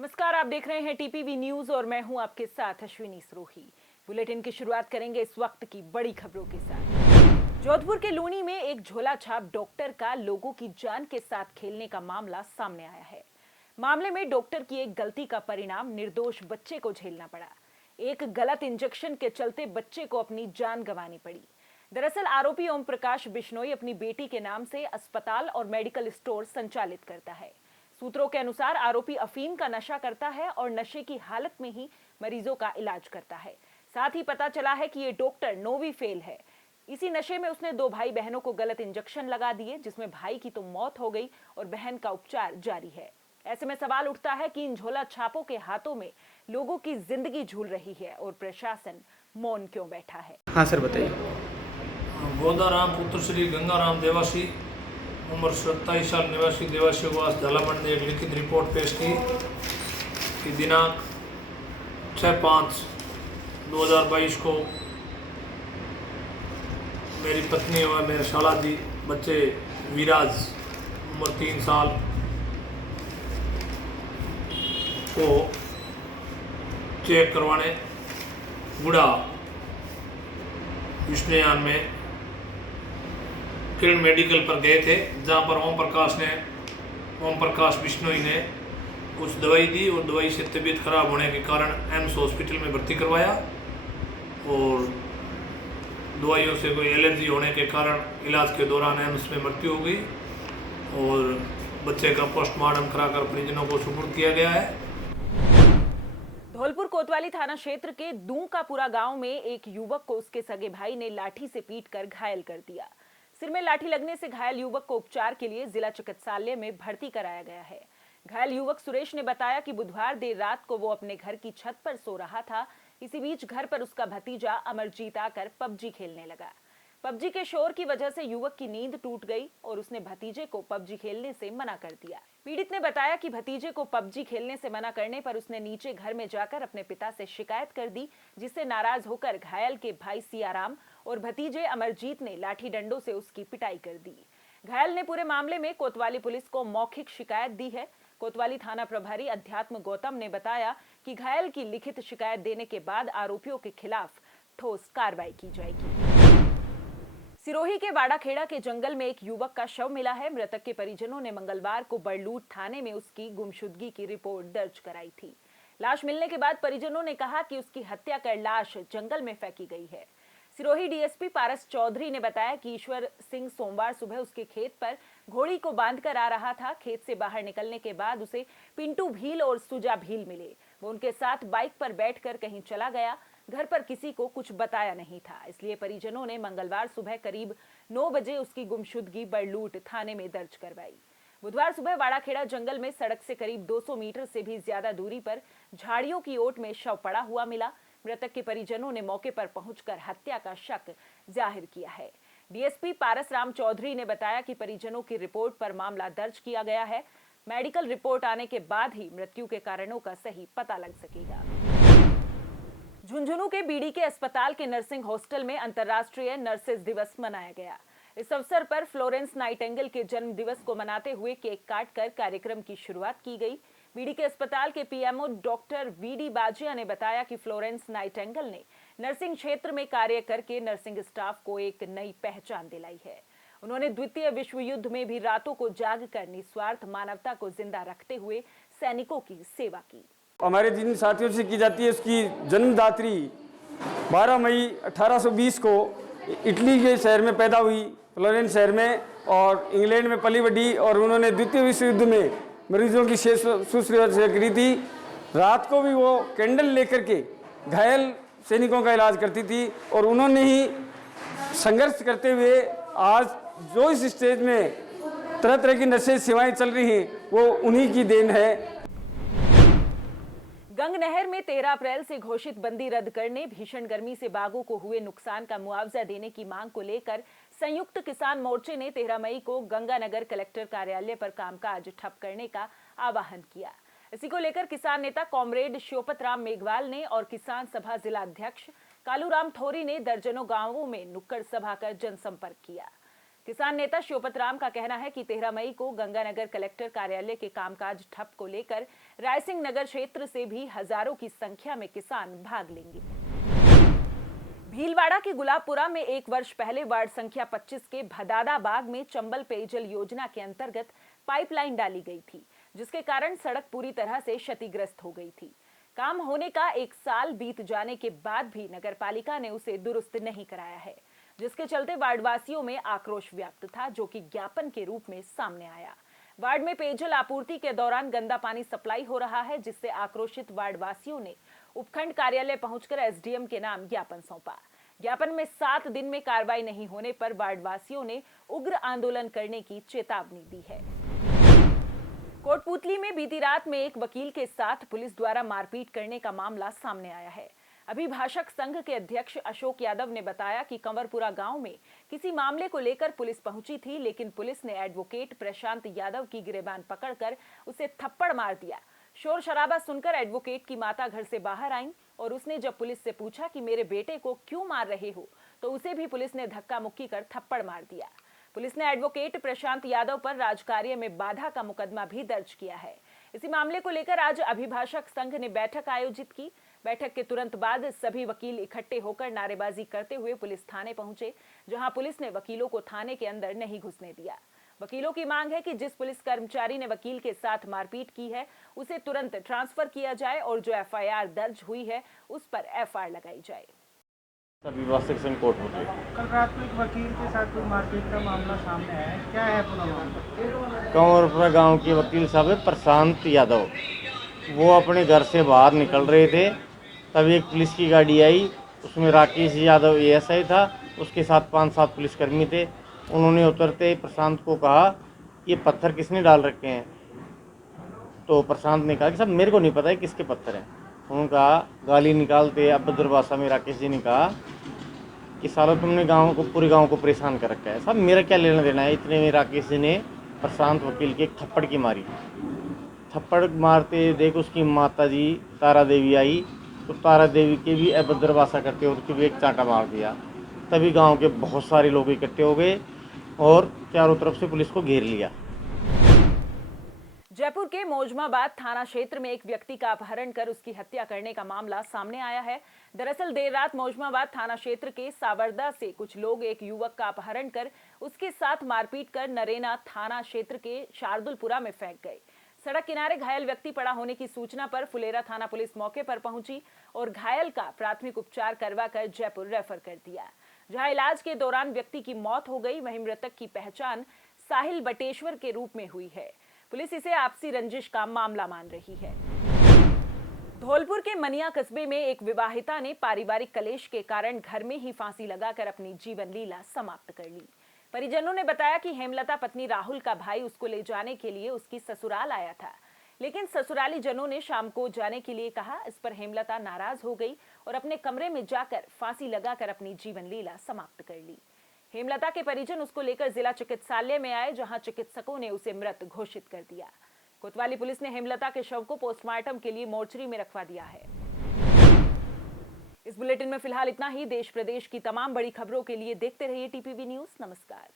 नमस्कार, आप देख रहे हैं टीपीवी न्यूज और मैं हूं आपके साथ अश्विनी सरोही। बुलेटिन की शुरुआत करेंगे इस वक्त की बड़ी खबरों के साथ। जोधपुर के लूनी में एक झोला छाप डॉक्टर का लोगों की जान के साथ खेलने का मामला सामने आया है। मामले में डॉक्टर की एक गलती का परिणाम निर्दोष बच्चे को झेलना पड़ा। एक गलत इंजेक्शन के चलते बच्चे को अपनी जान गंवानी पड़ी। दरअसल आरोपी ओम प्रकाश बिश्नोई अपनी बेटी के नाम से अस्पताल और मेडिकल स्टोर संचालित करता है। सूत्रों के अनुसार आरोपी अफीम का नशा करता है और नशे की हालत में ही मरीजों का इलाज करता है। साथ ही पता चला है कि ये डॉक्टर नोवी फेल है। इसी नशे में उसने 2 भाई बहनों को गलत इंजेक्शन लगा दिए, जिसमें भाई की तो मौत हो गई और बहन का उपचार जारी है। ऐसे में सवाल उठता है कि इन झोला छापों के हाथों में लोगों की जिंदगी झूल रही है और प्रशासन मौन क्यों बैठा है। हाँ सर, बताइए। गोदाराम पुत्र श्री गंगाराम देवासी उम्र 27 साल निवासी देवासीवास झालामंड ने एक लिखित रिपोर्ट पेश की कि दिनांक 6/5/2022 को मेरी पत्नी और मेरे शालाजी बच्चे विराज उम्र 3 साल को चेक करवाने गुड़ा विष्णुयान में किरण मेडिकल पर गए थे, जहां पर ओम प्रकाश बिश्नोई ने कुछ दवाई दी और दवाई से तबीयत खराब होने के कारण एम्स हॉस्पिटल में भर्ती करवाया और दवाइयों से कोई एलर्जी होने के कारण इलाज के दौरान एम्स में मृत्यु हो गई और बच्चे का पोस्टमार्टम कराकर परिजनों को सुपुर्द किया गया है। धौलपुर कोतवाली थाना क्षेत्र के दूंकापुरा गांव में एक युवक को उसके सगे भाई ने लाठी से पीटकर घायल कर दिया। सिर में लाठी लगने से घायल युवक को उपचार के लिए जिला चिकित्सालय में भर्ती कराया गया है। घायल युवक सुरेश ने बताया कि बुधवार देर रात को वो अपने घर की छत पर सो रहा था। इसी बीच घर पर उसका भतीजा अमरजीत आकर पबजी खेलने लगा। पबजी के शोर की वजह से युवक की नींद टूट गई और उसने भतीजे को पबजी खेलने से मना कर दिया। पीड़ित ने बताया कि भतीजे को पबजी खेलने से मना करने पर उसने नीचे घर में जाकर अपने पिता से शिकायत कर दी, जिससे नाराज होकर घायल के भाई सियाराम और भतीजे अमरजीत ने लाठी डंडों से उसकी पिटाई कर दी। घायल ने पूरे मामले में कोतवाली पुलिस को मौखिक शिकायत दी है। कोतवाली थाना प्रभारी अध्यात्म गौतम ने बताया कि घायल की लिखित शिकायत देने के बाद आरोपियों के खिलाफ ठोस कार्रवाई की जाएगी। सिरोही के वाड़ाखेड़ा के जंगल में एक युवक का शव मिला है। मृतक के परिजनों ने मंगलवार को बड़लूट थाने में उसकी गुमशुदगी की रिपोर्ट दर्ज कराई थी। लाश मिलने के बाद परिजनों ने कहा कि उसकी हत्या कर लाश जंगल में फेंकी गई है। सिरोही डीएसपी पारस चौधरी ने बताया कि ईश्वर सिंह सोमवार सुबह उसके खेत पर घोड़ी को बांधकर आ रहा था। खेत से बाहर निकलने के बाद उसे पिंटू भील और सुजा भील मिले। वो उनके साथ बाइक पर बैठकर कहीं चला गया। घर पर किसी को कुछ बताया नहीं था, इसलिए परिजनों ने मंगलवार सुबह करीब 9 बजे उसकी गुमशुदगी बड़लूट थाने में दर्ज करवाई। बुधवार सुबह वाड़ाखेड़ा जंगल में सड़क से करीब 200 मीटर से भी ज्यादा दूरी पर झाड़ियों की ओट में शव पड़ा हुआ मिला। मृतक के परिजनों ने मौके पर पहुंचकर हत्या का शक जाहिर किया है। डीएसपी पारस राम चौधरी ने बताया कि परिजनों की रिपोर्ट पर मामला दर्ज किया गया है। मेडिकल रिपोर्ट आने के बाद ही मृत्यु के कारणों का सही पता लग सकेगा। झुंझुनू के बीडी के अस्पताल के नर्सिंग हॉस्टल में अंतर्राष्ट्रीय नर्सेज दिवस मनाया गया। इस अवसर पर फ्लोरेंस नाइटिंगेल के जन्म दिवस को मनाते हुए केक काटकर कार्यक्रम की शुरुआत की गई। बीडी के अस्पताल के पीएमओ डॉक्टर वीडी बाजिया ने बताया कि फ्लोरेंस नाइटिंगेल ने नर्सिंग क्षेत्र में कार्य करके नर्सिंग स्टाफ को एक नई पहचान दिलाई है। उन्होंने द्वितीय विश्व युद्ध में भी रातों को जागकर निस्वार्थ मानवता को जिंदा रखते हुए सैनिकों की सेवा की। हमारे जिन साथियों से की जाती है, उसकी जन्मदात्री 12 मई 1820 को इटली के शहर में पैदा हुई, फ्लोरेंस शहर में, और इंग्लैंड में पली बढ़ी और उन्होंने द्वितीय विश्व युद्ध में मरीजों की शुश्रूषा करी थी। रात को भी वो कैंडल लेकर के घायल सैनिकों का इलाज करती थी और उन्होंने ही संघर्ष करते हुए आज जो इस स्टेज में तरह तरह की नशे सेवाएं चल रही हैं, वो उन्हीं की देन है। गंग नहर में 13 अप्रैल से घोषित बंदी रद्द करने, भीषण गर्मी से बागों को हुए नुकसान का मुआवजा देने की मांग को लेकर संयुक्त किसान मोर्चे ने 13 मई को गंगानगर कलेक्टर कार्यालय पर कामकाज ठप करने का आह्वान किया। इसी को लेकर किसान नेता कॉमरेड श्योपत राम मेघवाल ने और किसान सभा जिला अध्यक्ष कालूराम थोरी ने दर्जनों गांवों में नुक्कड़ सभा कर जनसंपर्क किया। किसान नेता शिवपत राम का कहना है कि 13 मई को गंगानगर कलेक्टर कार्यालय के कामकाज ठप को लेकर रायसिंह नगर क्षेत्र से भी हजारों की संख्या में किसान भाग लेंगे। भीलवाड़ा के गुलाबपुरा में 1 वर्ष पहले वार्ड संख्या 25 के भदादा बाग में चंबल पेयजल योजना के अंतर्गत पाइपलाइन डाली गई थी, जिसके कारण सड़क पूरी तरह से क्षतिग्रस्त हो गई थी। काम होने का 1 साल बीत जाने के बाद भी नगरपालिका ने उसे दुरुस्त नहीं कराया है, जिसके चलते वार्डवासियों में आक्रोश व्याप्त था, जो कि ज्ञापन के रूप में सामने आया। वार्ड में पेयजल आपूर्ति के दौरान गंदा पानी सप्लाई हो रहा है, जिससे आक्रोशित वार्डवासियों ने उपखंड कार्यालय पहुंचकर एसडीएम के नाम ज्ञापन सौंपा। ज्ञापन में 7 दिन में कार्रवाई नहीं होने पर वार्डवासियों ने उग्र आंदोलन करने की चेतावनी दी है। कोटपूतली में बीती रात में एक वकील के साथ पुलिस द्वारा मारपीट करने का मामला सामने आया है। अभिभाषक संघ के अध्यक्ष अशोक यादव ने बताया कि कंवरपुरा गांव में किसी मामले को लेकर पुलिस पहुंची थी, लेकिन पुलिस ने एडवोकेट प्रशांत यादव की गिरेबान पकड़कर उसे थप्पड़ मार दिया। शोर शराबा सुनकर एडवोकेट की माता घर से बाहर आईं और उसने जब पुलिस से पूछा कि मेरे बेटे को क्यों मार रहे हो, तो उसे भी पुलिस ने धक्का मुक्की कर थप्पड़ मार दिया। पुलिस ने एडवोकेट प्रशांत यादव पर राजकार्य में बाधा का मुकदमा भी दर्ज किया है। इसी मामले को लेकर आज अभिभाषक संघ ने बैठक आयोजित की। बैठक के तुरंत बाद सभी वकील इकट्ठे होकर नारेबाजी करते हुए पुलिस थाने पहुंचे, जहां पुलिस ने वकीलों को थाने के अंदर नहीं घुसने दिया। वकीलों की मांग है कि जिस पुलिस कर्मचारी ने वकील के साथ मारपीट की है, उसे तुरंत ट्रांसफर किया जाए और जो एफआईआर दर्ज हुई है उस पर एफआईआर लगाई जाए। अभिभाषक संघ कोटपूतली। कल रात को एक वकील के साथ कोई मारपीट का मामला सामने आया है, क्या है पूरा मामला? कंवरपुरा गांव के वकील साहब है प्रशांत यादव, वो अपने घर से बाहर निकल रहे थे, तभी एक पुलिस की गाड़ी आई, उसमें राकेश यादव एएसआई था, उसके साथ 5-7 पुलिसकर्मी थे। उन्होंने उतरते प्रशांत को कहा ये पत्थर किसने डाल रखे हैं, तो प्रशांत ने कहा कि साहब मेरे को नहीं पता है किसके पत्थर हैं। उन्होंने कहा, गाली निकालते अभद्र भाषा में राकेश जी ने कहा कि सालों तुमने गांव को, पूरे गांव को परेशान कर रखा है, साहब मेरा क्या लेना देना है। इतने में राकेश जी ने प्रशांत वकील के एक थप्पड़ की मारी। थप्पड़ मारते देख उसकी माता जी तारा देवी आई, तो तारा देवी के भी अभद्र भाषा करते हुए उसके भी एक चांटा मार दिया। तभी गांव के बहुत सारे लोग इकट्ठे हो गए और चारों तरफ से पुलिस को घेर लिया। जयपुर के मौजमाबाद थाना क्षेत्र में एक व्यक्ति का अपहरण कर उसकी हत्या करने का मामला सामने आया है। दरअसल देर रात मौजमाबाद थाना क्षेत्र के सावरदा से कुछ लोग एक युवक का अपहरण कर उसके साथ मारपीट कर नरेना थाना क्षेत्र के शार्दुलपुरा में फेंक गए। सड़क किनारे घायल व्यक्ति पड़ा होने की सूचना पर फुलेरा थाना पुलिस मौके पर पहुंची और घायल का प्राथमिक उपचार करवाकर जयपुर रेफर कर दिया, जहां इलाज के दौरान व्यक्ति की मौत हो गई। वहीं मृतक की पहचान साहिल बटेश्वर के रूप में हुई है। पुलिस इसे आपसी रंजिश का मामला मान रही है। धौलपुर के मनिया कस्बे में एक विवाहिता ने पारिवारिक कलेश के कारण घर में ही फांसी लगाकर अपनी जीवन लीला समाप्त कर ली। परिजनों ने बताया कि हेमलता पत्नी राहुल का भाई उसको ले जाने के लिए उसकी ससुराल आया था, लेकिन ससुराली जनों ने शाम को जाने के लिए कहा। इस पर हेमलता नाराज हो गई और अपने कमरे में जाकर फांसी लगाकर अपनी जीवन लीला समाप्त कर ली। हेमलता के परिजन उसको लेकर जिला चिकित्सालय में आए, जहां चिकित्सकों ने उसे मृत घोषित कर दिया। कोतवाली पुलिस ने हेमलता के शव को पोस्टमार्टम के लिए मोर्चरी में रखवा दिया है। इस बुलेटिन में फिलहाल इतना ही। देश प्रदेश की तमाम बड़ी खबरों के लिए देखते रहिए टीपीवी न्यूज़। नमस्कार।